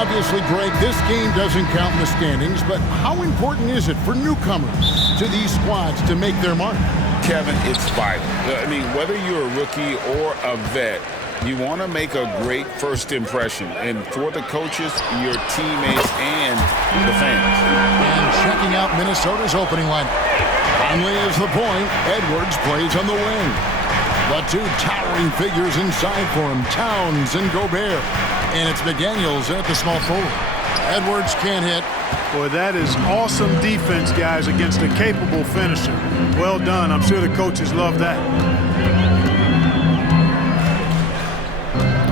Obviously, Greg, this game doesn't count in the standings, but how important is it for newcomers to these squads to make their mark? Kevin, it's vital. I mean, whether you're a rookie or a vet, you want to make a great first impression. And for the coaches, your teammates, and the fans. And checking out Minnesota's opening lineup. Conley is the point. Edwards plays on the wing. The two towering figures inside for him, Towns and Gobert. And it's McDaniels at the small forward. Edwards can't hit. Boy, that is awesome defense, guys, against a capable finisher. Well done. I'm sure the coaches love that.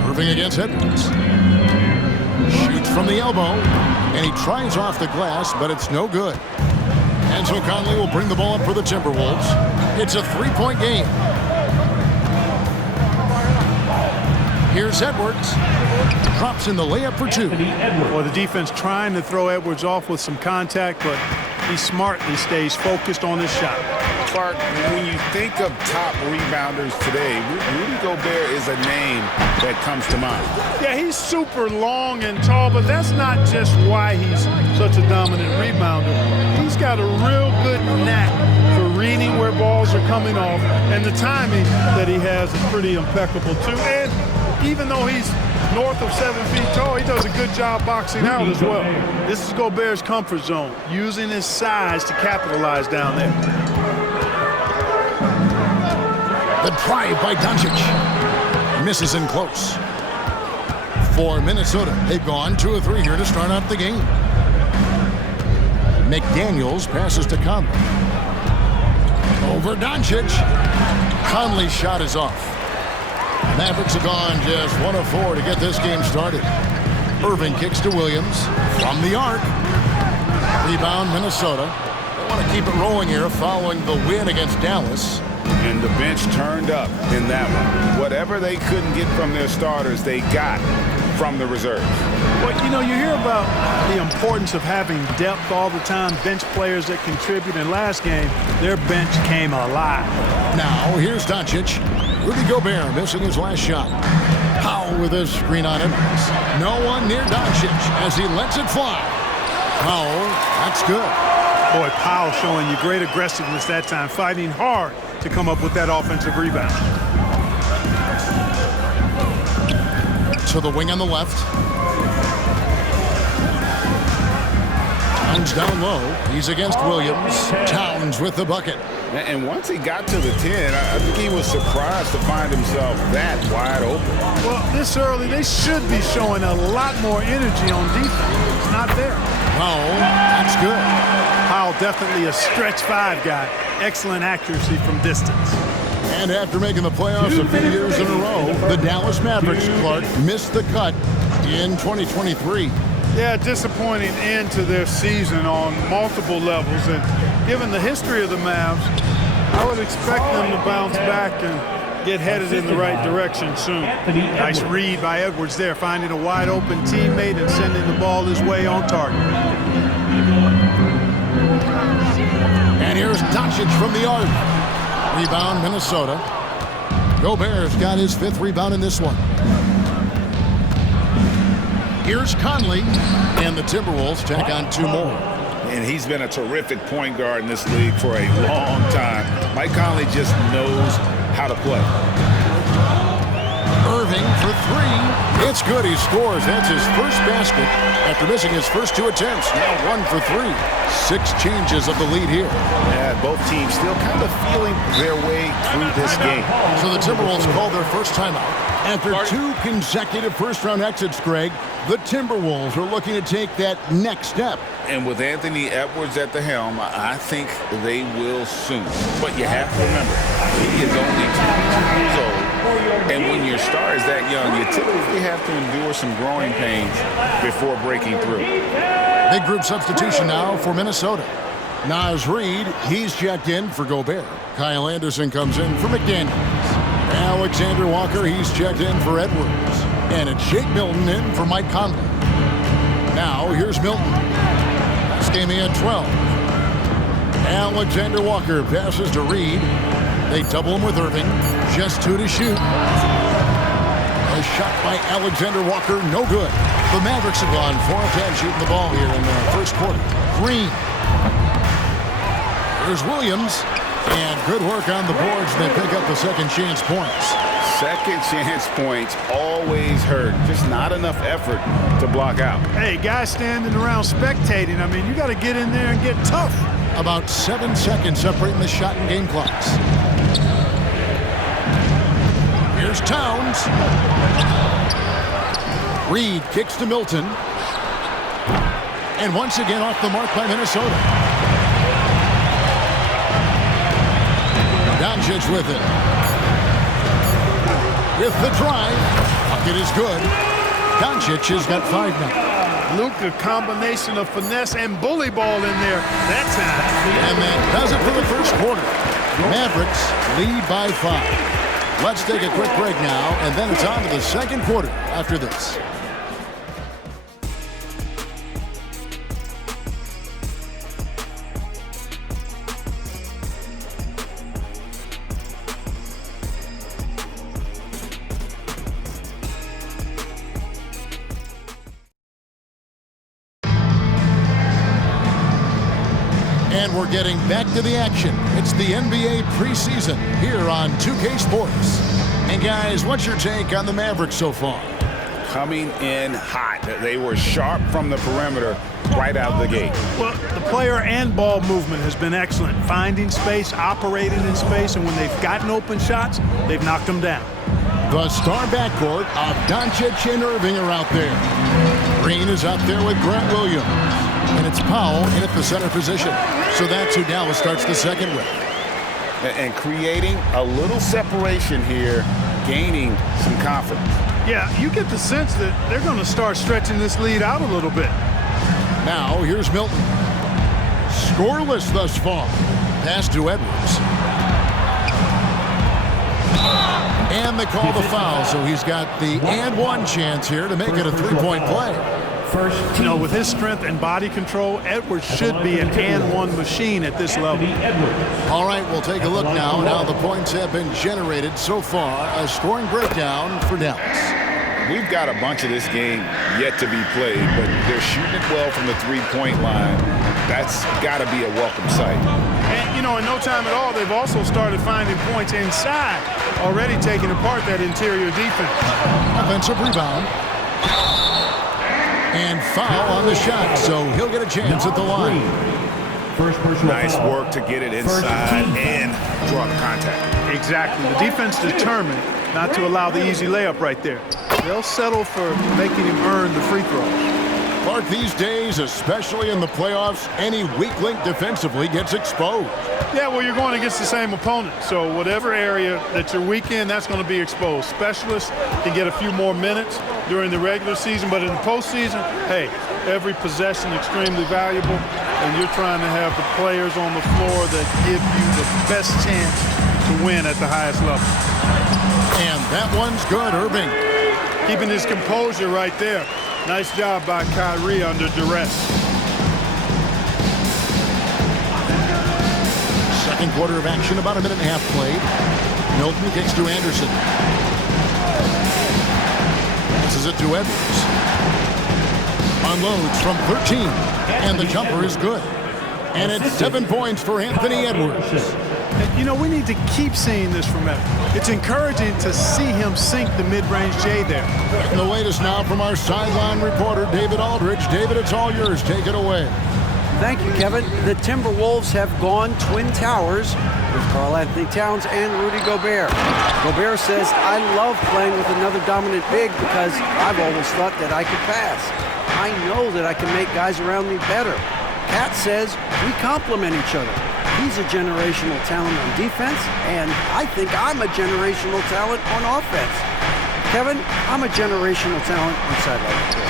Irving against Edwards. Shoots from the elbow. And he tries off the glass, but it's no good. And so Conley will bring the ball up for the Timberwolves. It's a three-point game. Here's Edwards. Drops in the layup for two. Well, the defense trying to throw Edwards off with some contact, but he smartly stays focused on his shot. Clark, when you think of top rebounders today, Rudy Gobert is a name that comes to mind. Yeah, he's super long and tall, but that's not just why he's such a dominant rebounder. He's got a real good knack for reading where balls are coming off, and the timing that he has is pretty impeccable, too. And even though he's north of 7 feet tall, he does a good job boxing out as well. This is Gobert's comfort zone, using his size to capitalize down there. The drive by Doncic. Misses in close. For Minnesota, they've gone 2 of 3 here to start out the game. McDaniels passes to Conley. Over Doncic. Conley's shot is off. Mavericks have gone just 1 of 4 to get this game started. Irving kicks to Williams from the arc. Rebound Minnesota. They want to keep it rolling here following the win against Dallas. And the bench turned up in that one. Whatever they couldn't get from their starters, they got from the reserves. Well, you know, you hear about the importance of having depth all the time, bench players that contribute. In last game, their bench came alive. Now, here's Doncic. Rudy Gobert missing his last shot. Powell with his screen on him. No one near Doncic as he lets it fly. Powell, that's good. Boy, Powell showing you great aggressiveness that time, fighting hard to come up with that offensive rebound. To the wing on the left. Towns down low. He's against Williams. Towns with the bucket. And once he got to the 10, I think he was surprised to find himself that wide open. Well, this early, they should be showing a lot more energy on defense. It's not there. Powell, that's good. Powell definitely a stretch 5 guy. Excellent accuracy from distance. And after making the playoffs a few years in a row, the Dallas Mavericks, Clark, missed the cut in 2023. Yeah, disappointing end to their season on multiple levels. And given the history of the Mavs, I would expect them to bounce back and get headed in the right direction soon. Nice read by Edwards there, finding a wide open teammate and sending the ball his way on target. And here's Doncic from the arc. Rebound, Minnesota. Gobert's got his 5th rebound in this one. Here's Conley, and the Timberwolves tack on 2 more. And he's been a terrific point guard in this league for a long time. Mike Conley just knows how to play. Irving for 3. It's good. He scores. That's his first basket after missing his first 2 attempts. Now 1 for 3. 6 changes of the lead here. Yeah, both teams still kind of feeling their way through this game. So the Timberwolves call their first timeout. After 2 consecutive first-round exits, Greg, the Timberwolves are looking to take that next step. And with Anthony Edwards at the helm, I think they will soon. But you have to remember, he is only 22 years old. And when your star is that young, you typically have to endure some growing pains before breaking through. Big group substitution now for Minnesota. Naz Reid, he's checked in for Gobert. Kyle Anderson comes in for McDaniels. Alexander Walker, he's checked in for Edwards. And it's Shake Milton in for Mike Conley. Now, here's Milton. Last game he had 12. Alexander Walker passes to Reid. They double him with Irving. Just 2 to shoot. A shot by Alexander Walker, no good. The Mavericks have gone 4 of 10 shooting the ball here in the first quarter. Green. There's Williams. And good work on the boards. They pick up the second chance points. Second chance points always hurt. Just not enough effort to block out. Hey, guys standing around spectating. I mean, you got to get in there and get tough. About 7 seconds separating the shot and game clocks. Here's Towns. Reed kicks to Milton. And once again off the mark by Minnesota. Doncic with it. With the drive. Bucket is good. Doncic has got 5 now. Luka, combination of finesse and bully ball in there that time. And that does it for the first quarter. Mavericks lead by 5. Let's take a quick break now, and then it's on to the second quarter after this. And we're getting back to the action. It's the NBA preseason here on 2K Sports. And guys, what's your take on the Mavericks so far? Coming in hot. They were sharp from the perimeter right out of the gate. Well, the player and ball movement has been excellent. Finding space, operating in space, and when they've gotten open shots, they've knocked them down. The star backcourt of Doncic and Irving are out there. Green is out there with Grant Williams. And it's Powell in at the center position. So that's who Dallas starts the second with. And creating a little separation here, gaining some confidence. Yeah, you get the sense that they're going to start stretching this lead out a little bit. Now, here's Milton. Scoreless thus far. Pass to Edwards. And they call the foul, so he's got the and one chance here to make it a three-point play. You know, with his strength and body control, Edwards should be an and one machine at this level. All right, we'll take a look now at how the points have been generated so far. A scoring breakdown for Dallas. We've got a bunch of this game yet to be played, but they're shooting it well from the three-point line. That's got to be a welcome sight. And, you know, in no time at all, they've also started finding points inside, already taking apart that interior defense. Offensive rebound. And foul on the shot, so he'll get a chance at the line. Nice work to get it inside and draw the contact. Exactly. The defense determined not to allow the easy layup right there. They'll settle for making him earn the free throws. Clark, these days, especially in the playoffs, any weak link defensively gets exposed. Yeah, well, you're going against the same opponent. So whatever area that you're weak in, that's going to be exposed. Specialists can get a few more minutes during the regular season, but in the postseason, hey, every possession extremely valuable, and you're trying to have the players on the floor that give you the best chance to win at the highest level. And that one's good, Irving. Keeping his composure right there. Nice job by Kyrie under duress. Second quarter of action, about a minute and a half played. Milton kicks to Anderson. Passes it to Edwards. Unloads from 13, and the jumper is good. And it's 7 points for Anthony Edwards. You know, we need to keep seeing this from Edwards. It's encouraging to see him sink the mid-range J there. And the latest now from our sideline reporter, David Aldridge. David, it's all yours. Take it away. Thank you, Kevin. The Timberwolves have gone Twin Towers with Karl-Anthony Towns and Rudy Gobert. Gobert says, I love playing with another dominant big because I've always thought that I could pass. I know that I can make guys around me better. Cat says, we complement each other. He's a generational talent on defense, and I think I'm a generational talent on offense. Kevin, I'm a generational talent on sideline court.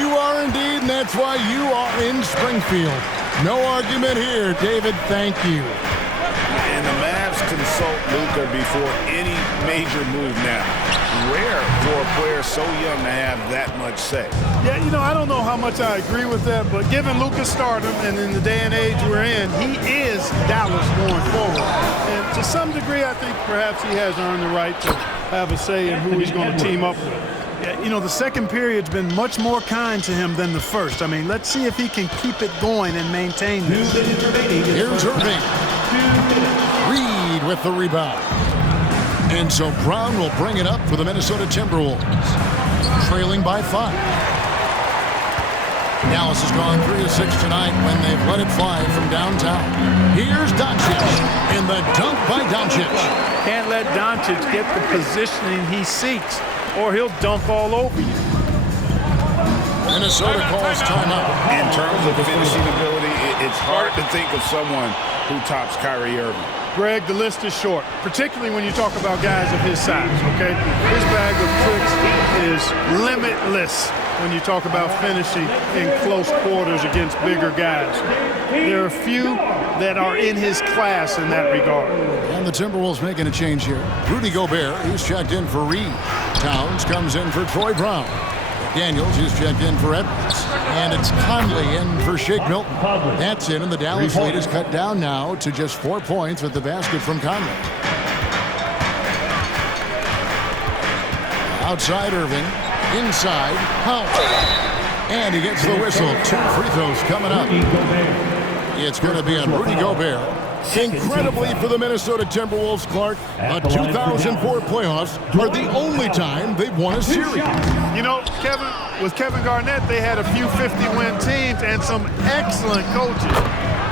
You are indeed, and that's why you are in Springfield. No argument here, David. Thank you. And the Mavs consult Luka before any major move now. rare for a player so young to have that much say. Yeah, you know, I don't know how much I agree with that, but given Luka's stardom and in the day and age we're in, he is Dallas going forward. And to some degree, I think perhaps he has earned the right to have a say in who he's going to team up with. Yeah, you know, the second period's been much more kind to him than the first. I mean, let's see if he can keep it going and maintain this. Here's Irving. Reed with the rebound. And so Brown will bring it up for the Minnesota Timberwolves, trailing by 5. Dallas has gone 3 of 6 tonight when they've let it fly from downtown. Here's Doncic, and the dunk by Doncic. Can't let Doncic get the positioning he seeks, or he'll dunk all over you. Minnesota calls timeout. In terms of finishing ability, it's hard to think of someone who tops Kyrie Irving. Greg, the list is short, particularly when you talk about guys of his size, okay? His bag of tricks is limitless when you talk about finishing in close quarters against bigger guys. There are few that are in his class in that regard. And the Timberwolves making a change here. Rudy Gobert, he's checked in for Reed. Towns comes in for Troy Brown. Daniels is checked in for Edwards. And it's Conley in for Shake Milton. That's it, and the Dallas lead is cut down now to just 4 points with the basket from Conley. Outside Irving. Inside, House. And he gets the whistle. 2 free throws coming up. It's going to be on Rudy Gobert. Incredibly for the Minnesota Timberwolves, Clark, the 2004 playoffs are the only time they've won a series. You know, Kevin, with Kevin Garnett, they had a few 50-win teams and some excellent coaches.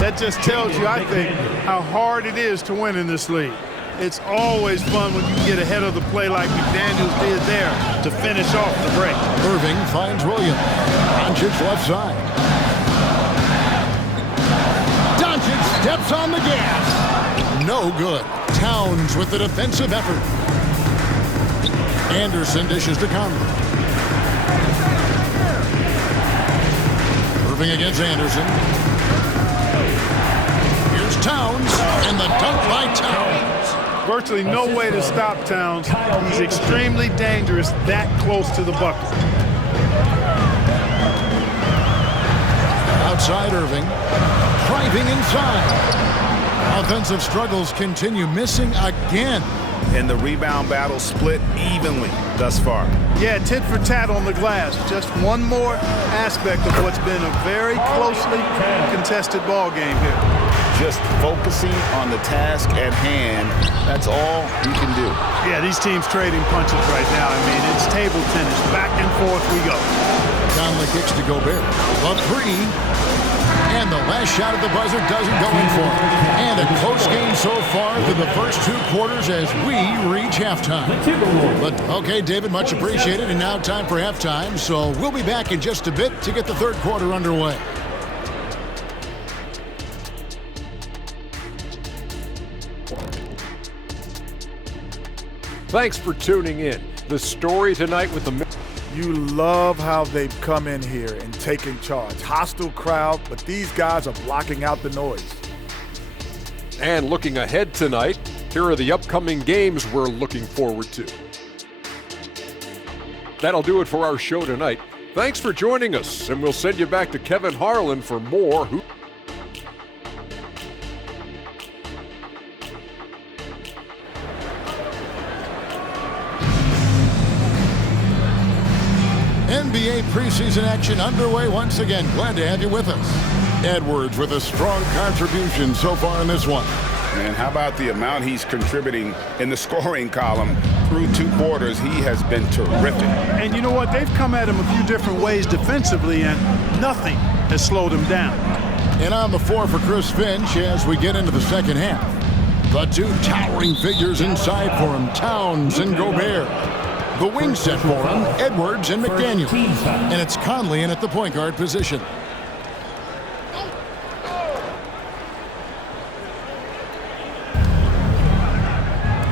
That just tells you, I think, how hard it is to win in this league. It's always fun when you get ahead of the play like McDaniels did there to finish off the break. Irving finds Williams. Doncic left side. Doncic steps on the gas. No good. Towns with the defensive effort. Anderson dishes to Conley. Irving against Anderson. Here's Towns, and the dunk by Towns. Virtually no way to stop Towns. He's extremely dangerous that close to the bucket. Outside Irving. Driving inside. Offensive struggles continue, missing again. And the rebound battle split evenly thus far. Yeah, tit for tat on the glass. Just one more aspect of what's been a very closely contested ball game here. Just focusing on the task at hand, that's all you can do. Yeah, these teams trading punches right now. I mean, it's table tennis. Back and forth we go. Conley kicks to Gobert. A 3. And the last shot at the buzzer doesn't go in for him. And a close game so far through the first 2 quarters as we reach halftime. But, okay, David, much appreciated. And now time for halftime. So we'll be back in just a bit to get the third quarter underway. Thanks for tuning in. The story tonight with the... You love how they've come in here and taken charge. Hostile crowd, but these guys are blocking out the noise. And looking ahead tonight, here are the upcoming games we're looking forward to. That'll do it for our show tonight. Thanks for joining us, and we'll send you back to Kevin Harlan for more NBA preseason action underway once again. Glad to have you with us. Edwards with a strong contribution so far in this one. And how about the amount he's contributing in the scoring column through 2 quarters? He has been terrific. And you know what? They've come at him a few different ways defensively, and nothing has slowed him down. And on the floor for Chris Finch as we get into the second half. The 2 towering figures inside for him, Towns and Gobert. The wing set for him, Edwards and McDaniel. And it's Conley in at the point guard position.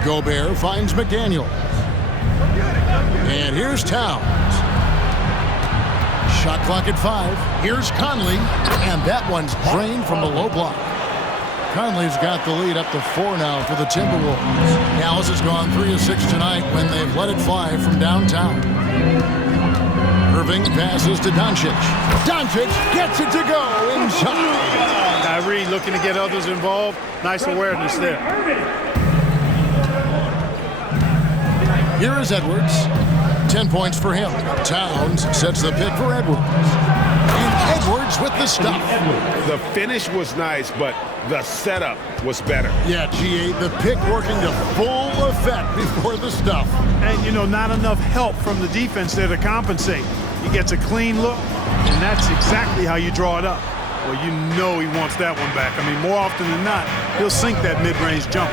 Gobert finds McDaniel. And here's Towns. Shot clock at 5. Here's Conley. And that one's drained from the low block. Conley's got the lead up to 4 now for the Timberwolves. Dallas has gone 3 of 6 tonight when they've let it fly from downtown. Irving passes to Doncic. Doncic gets it to go inside. Kyrie looking to get others involved. Nice awareness there. Here is Edwards. 10 points for him. Towns sets the pick for Edwards. And Edwards with the stuff. The finish was nice, but the setup was better. Yeah, G.A., the pick working to full effect before the stuff. And, you know, not enough help from the defense there to compensate. He gets a clean look, and that's exactly how you draw it up. Well, you know he wants that one back. I mean, more often than not, he'll sink that mid-range jumper.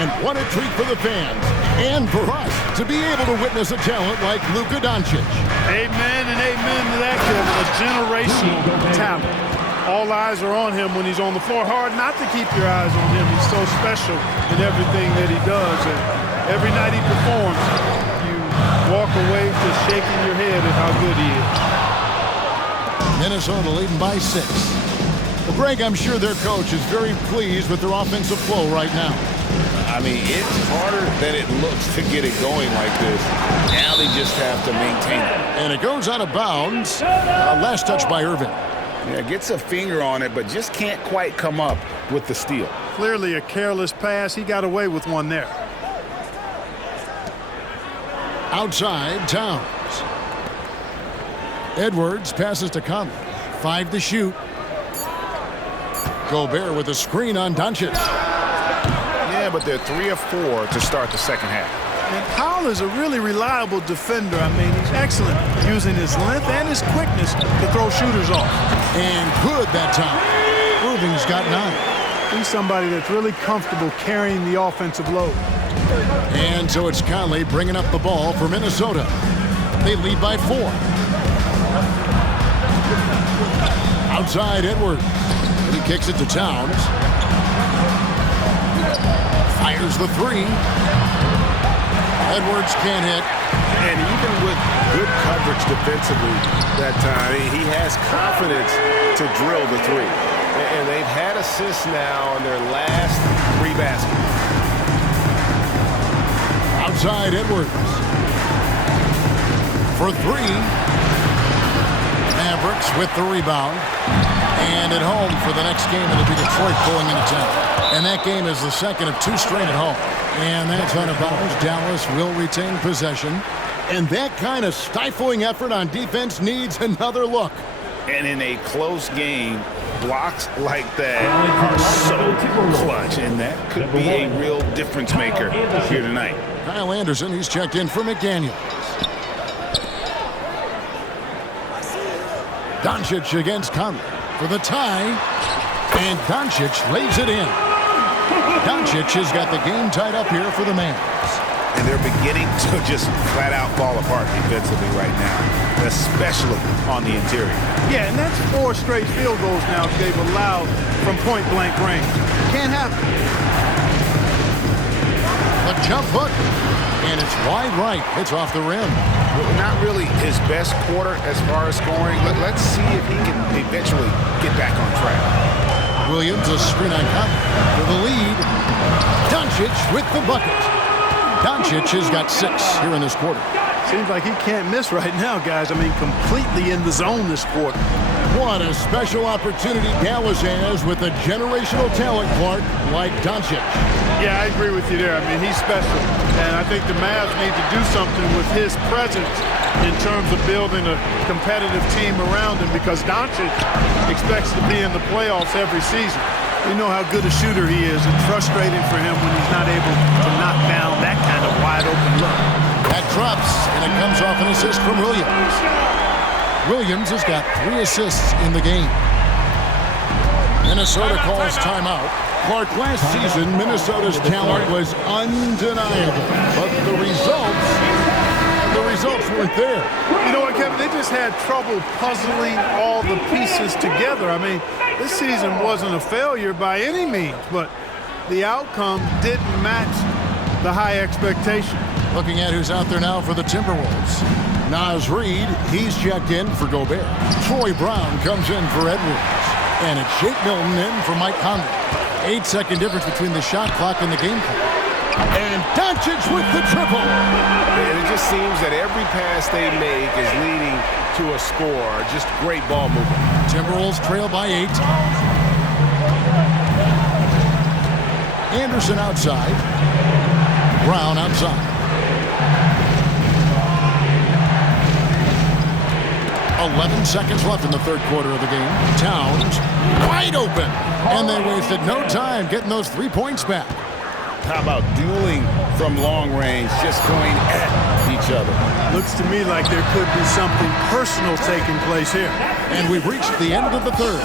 And what a treat for the fans and for us to be able to witness a talent like Luka Doncic. Amen and amen to that, Kevin. A generational talent. All eyes are on him when he's on the floor. Hard not to keep your eyes on him. He's so special in everything that he does. And every night he performs, you walk away just shaking your head at how good he is. Minnesota leading by 6. Well, Greg, I'm sure their coach is very pleased with their offensive flow right now. I mean, it's harder than it looks to get it going like this. Now they just have to maintain it. And it goes out of bounds. Last touch by Irving. Yeah, gets a finger on it, but just can't quite come up with the steal. Clearly a careless pass. He got away with one there. Outside, Towns. Edwards passes to Conley. 5 to shoot. Gobert with a screen on Doncic. Yeah, but they're 3 of 4 to start the second half. And Powell is a really reliable defender. I mean, he's excellent using his length and his quickness to throw shooters off. And good that time. Irving's got 9. He's somebody that's really comfortable carrying the offensive load. And so it's Conley bringing up the ball for Minnesota. They lead by 4. Outside Edwards. He kicks it to Towns. Fires the 3. Edwards can't hit. And even with good coverage defensively that time, he has confidence to drill the 3. And they've had assists now on their last 3 baskets. Outside Edwards. For 3. Mavericks with the rebound. And at home for the next game, it'll be Detroit pulling into town. And that game is the second of 2 straight at home. And that's out of bounds. Dallas will retain possession. And that kind of stifling effort on defense needs another look. And in a close game, blocks like that are so clutch. And that could be a real difference maker here tonight. Kyle Anderson, he's checked in for McDaniel. Doncic against Conley for the tie. And Doncic lays it in. Doncic has got the game tied up here for the Mavs. And they're beginning to just flat out fall apart defensively right now, especially on the interior. Yeah, and that's 4 straight field goals now they've allowed from point-blank range. Can't happen. The jump hook, and it's wide right. It's off the rim. Not really his best quarter as far as scoring, but let's see if he can eventually get back on track. Williams, a screen on Conley for the lead. Doncic with the bucket. Doncic has got 6 here in this quarter. Seems like he can't miss right now, guys. I mean, completely in the zone this quarter. What a special opportunity Dallas has with a generational talent, Clark, like Doncic. Yeah, I agree with you there. I mean, he's special. And I think the Mavs need to do something with his presence in terms of building a competitive team around him, because Doncic expects to be in the playoffs every season. We know how good a shooter he is. It's frustrating for him when he's not able to knock down that kind of wide open look. That drops, and it comes off an assist from Williams. Williams has got 3 assists in the game. Minnesota calls timeout. Clark, last season, Minnesota's talent was undeniable, but the results weren't there. You know what, Kevin? They just had trouble puzzling all the pieces together. I mean, this season wasn't a failure by any means, but the outcome didn't match the high expectation. Looking at who's out there now for the Timberwolves. Naz Reid, he's checked in for Gobert. Troy Brown comes in for Edwards. And it's Shake Milton in for Mike Conley. 8-second difference between the shot clock and the game clock. And Doncic with the triple. And it just seems that every pass they make is leading to a score. Just great ball movement. Timberwolves trail by 8. Anderson outside. Brown outside. 11 seconds left in the third quarter of the game. Towns wide open. And they wasted no time getting those 3 points back. How about dueling from long range, just going at each other? Looks to me like there could be something personal taking place here. And we've reached the end of the third.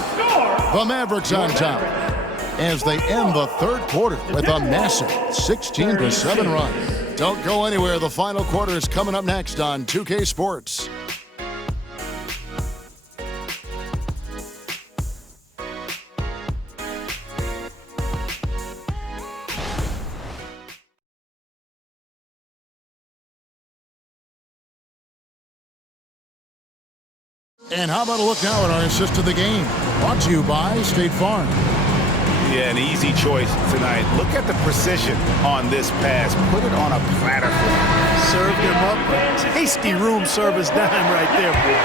The Mavericks on top as they end the third quarter with a massive 16-7 run. Don't go anywhere. The final quarter is coming up next on 2K Sports. And how about a look now at our assist of the game? Brought to you by State Farm. Yeah, an easy choice tonight. Look at the precision on this pass. Put it on a platter. Served him up a tasty room service dime right there, boy.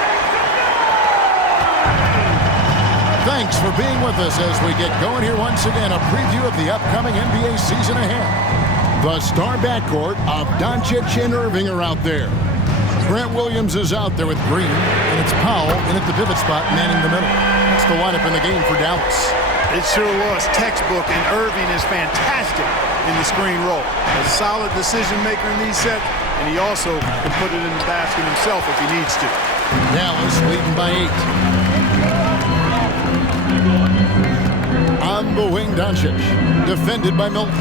Thanks for being with us as we get going here once again. A preview of the upcoming NBA season ahead. The star backcourt of Doncic and Irving are out there. Grant Williams is out there with Green, and it's Powell in at the pivot spot manning the middle. That's the lineup in the game for Dallas. It sure was textbook, and Irving is fantastic in the screen roll. A solid decision maker in these sets, and he also can put it in the basket himself if he needs to. Dallas leading by 8. On the wing, Doncic, defended by Milton.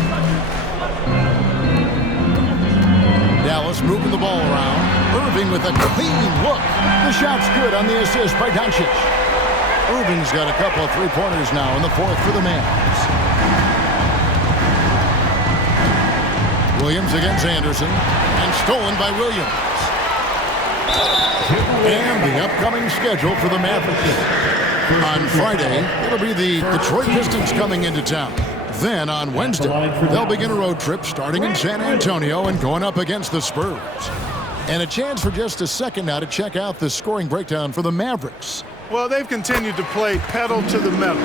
Dallas moving the ball around. Irving with a clean look. The shot's good on the assist by Doncic. Irving's got a couple of three-pointers now in the fourth for the Mavs. Williams against Anderson. And stolen by Williams. And the upcoming schedule for the Mavericks. On Friday, it'll be the Detroit Pistons coming into town. Then on Wednesday, they'll begin a road trip starting in San Antonio and going up against the Spurs. And a chance for just a second now to check out the scoring breakdown for the Mavericks. Well, they've continued to play pedal to the metal,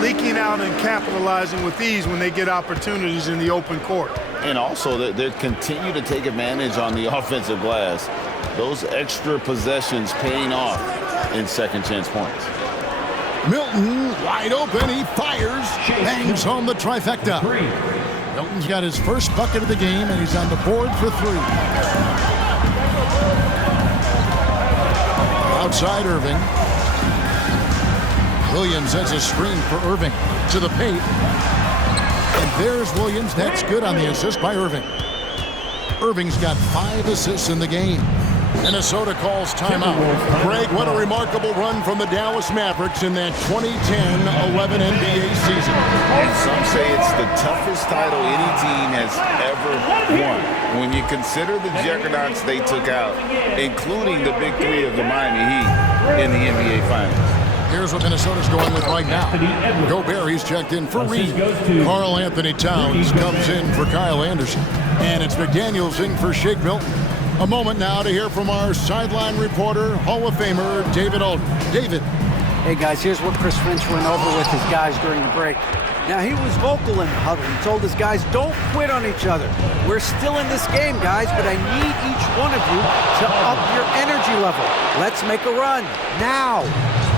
leaking out and capitalizing with ease when they get opportunities in the open court. And also, they continue to take advantage on the offensive glass. Those extra possessions paying off in second chance points. Milton wide open, he fires, bangs home the trifecta. Milton's got his first bucket of the game, and he's on the board for 3. Outside Irving. Williams has a screen for Irving to the paint. And there's Williams. That's good on the assist by Irving. Irving's got 5 assists in the game. Minnesota calls timeout. Greg, what a remarkable run from the Dallas Mavericks in that 2010-11 NBA season. And some say it's the toughest title any team has ever won. When you consider the juggernauts they took out, including the big 3 of the Miami Heat in the NBA Finals. Here's what Minnesota's going with right now. Gobert, he's checked in for Reed. Karl Anthony Towns comes in for Kyle Anderson. And it's McDaniels in for Shake Milton. A moment now to hear from our sideline reporter, Hall of Famer, David Aldridge. David. Hey, guys, here's what Chris Finch went over with his guys during the break. Now, he was vocal in the huddle. He told his guys, don't quit on each other. We're still in this game, guys, but I need each one of you to up your energy level. Let's make a run. Now.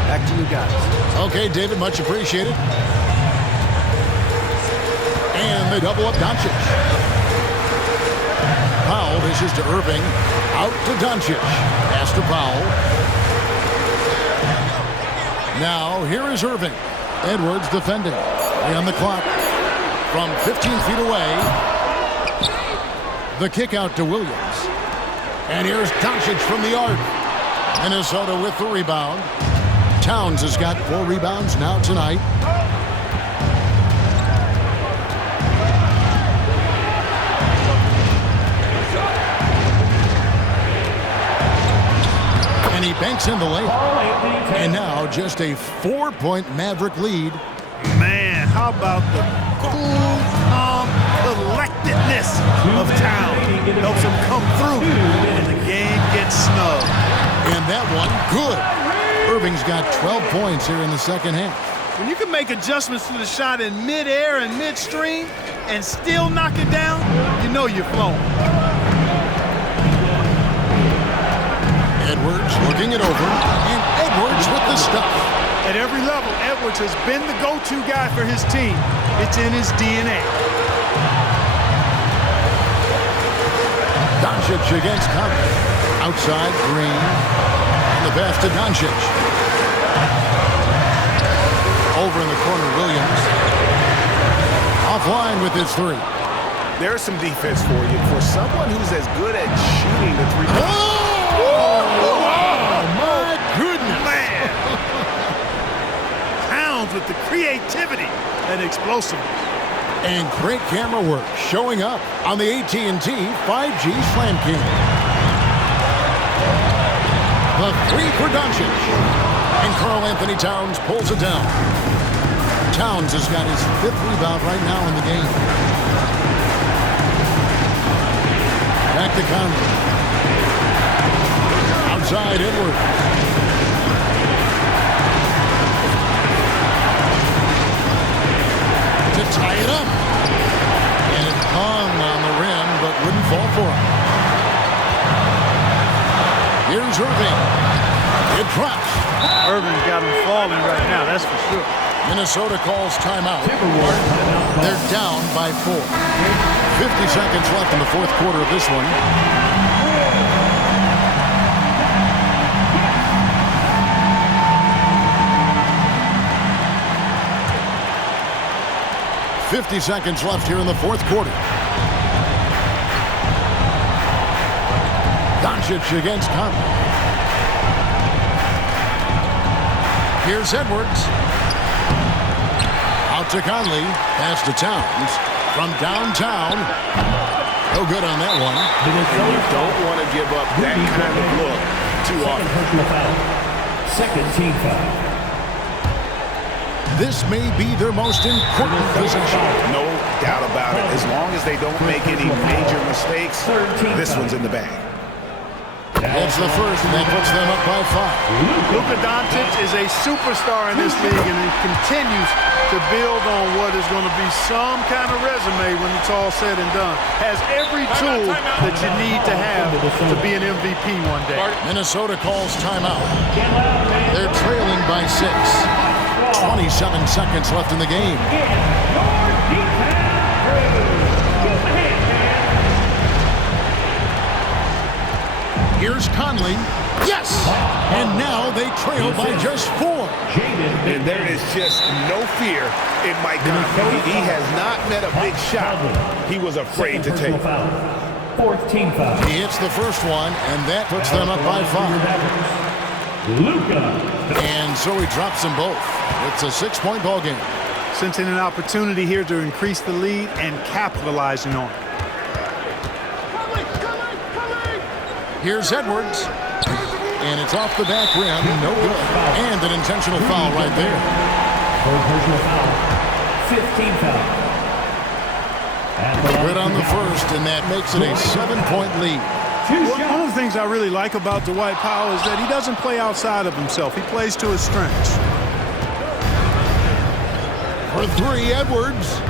Back to you guys. Okay, David, much appreciated. And they double up Doncic. Powell dishes to Irving. Out to Doncic. Pass to Powell. Now, here is Irving. Edwards defending. On the clock. From 15 feet away. The kick out to Williams. And here's Doncic from the arc. Minnesota with the rebound. Towns has got 4 rebounds now tonight. And he banks in the layup. And now just a 4-point Maverick lead. Man, how about the cool, calm collectedness of Town? Helps him come through, and the game gets snug. And that one, good. Irving's got 12 points here in the second half. When you can make adjustments to the shot in midair and midstream and still knock it down, you know you're flowing. Edwards looking it over, and Edwards with the stuff. At every level, Edwards has been the go-to guy for his team. It's in his DNA. Doncic against Conley. Outside, Green. And the pass to Doncic. Over in the corner, Williams. Offline with his three. There's some defense for you. For someone who's as good at shooting the three. Oh, my goodness. Man. Towns with the creativity and explosiveness. And great camera work showing up on the AT&T 5G Slam King. The three for Doncic. And Karl Anthony Towns pulls it down. Towns has got his 5th rebound right now in the game. Back to Conley. Outside Edwards. To tie it up. And it hung on the rim, but wouldn't fall for him. Here's Irving. It drops. Irving's got him falling right now, that's for sure. Minnesota calls timeout. They're down by 4. 50 seconds left in the fourth quarter of this one. .50 seconds left here in the fourth quarter. Doncic against Conley. Here's Edwards. Out to Conley. Pass to Towns. From downtown. No good on that one. And you don't want to give up that kind of look too often. Second team foul. This may be their most important possession. No doubt about it. As long as they don't make any major mistakes, this one's in the bag. That's the first, and that puts them up by 5. Luka Doncic is a superstar in this league, and he continues to build on what is going to be some kind of resume when it's all said and done. Has every tool that you need to have to be an MVP one day. Minnesota calls timeout. They're trailing by 6. 27 seconds left in the game. Here's Conley. Yes! And now they trail by just 4. And there is just no fear in Mike Conley. He has not met a big shot he was afraid to take. Fourth team foul. He hits the first one, and that puts them up by 5. And so he drops them both. It's a 6-point ball game. Sensing an opportunity here to increase the lead and capitalizing on it. Here's Edwards. And it's off the back rim. No good. And an intentional foul right there. Personal foul. 15 foul. Good on the first, and that makes it a 7-point lead. One of the things I really like about Dwight Powell is that he doesn't play outside of himself. He plays to his strengths. For 3, Edwards.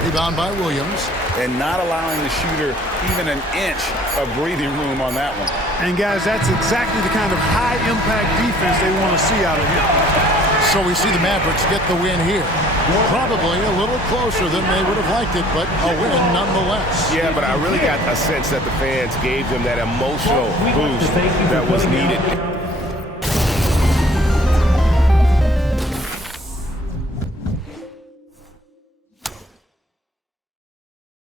Rebound by Williams. And not allowing the shooter even an inch of breathing room on that one. And, guys, that's exactly the kind of high-impact defense they want to see out of him. So we see the Mavericks get the win here. Probably a little closer than they would have liked it, but a win nonetheless. Yeah, but I really got a sense that the fans gave them that emotional boost that was needed.